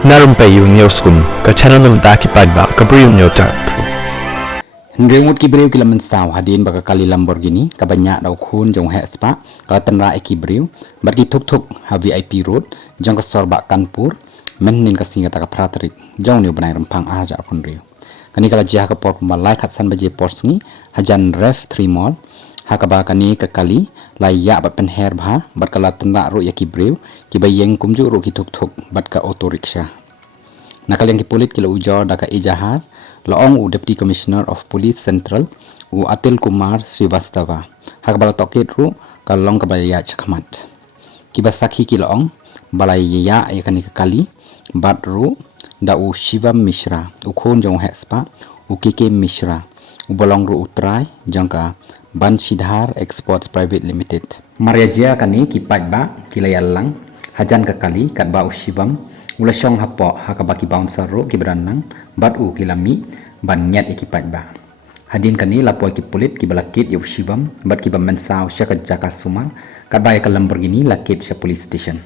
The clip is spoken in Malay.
Na Rympei U ke channel nabynta ki paidbah ke Bri U Hynñiewtrep. Ngut ki Bri U kila Mynsaw hadien baka kali Lamborghini ka banyak dau khun jong spah ka tynrah ki Bri U bat ki thuk ha VIP road jong ka sorba kanpur menin ka singa ta ka pratrik jong ni banai rempang arja pun Bri U kani kala jia ka por malai khatsan baje porsni hajan ref 3 mall hakaba kani ka kali lai ya bat pen her bha bat kala tynrah ro ya ki Bri U ki bayeng kumju ro ki thuk bat ka auto rickshaw nakal yang ki pulit kila ujor daka ijahar Laong u Deputy Commissioner of Police Central u Atil Kumar Srivastava hakbala toket ru kalong kabaya chakmat kiba sakhi ki laong balai ya yakani kali bat ru da u Shivam Mishra u khun jong spah u KK Mishra u bolong ru utrai jangka Banshidhar Exports Private Limited Mariaja kani ki paidbah kilayalang hajan ka kali katba u Shivam ula syong hapo hakabaki bouncer ro ki beranang bat u kilami ban nyat ki paidbah hadin kani lapoi ki pulit ki balakit yu Shivam bat ki Mynsaw syaka jaka sumar kadbai ka Lamborghini lakit sya police station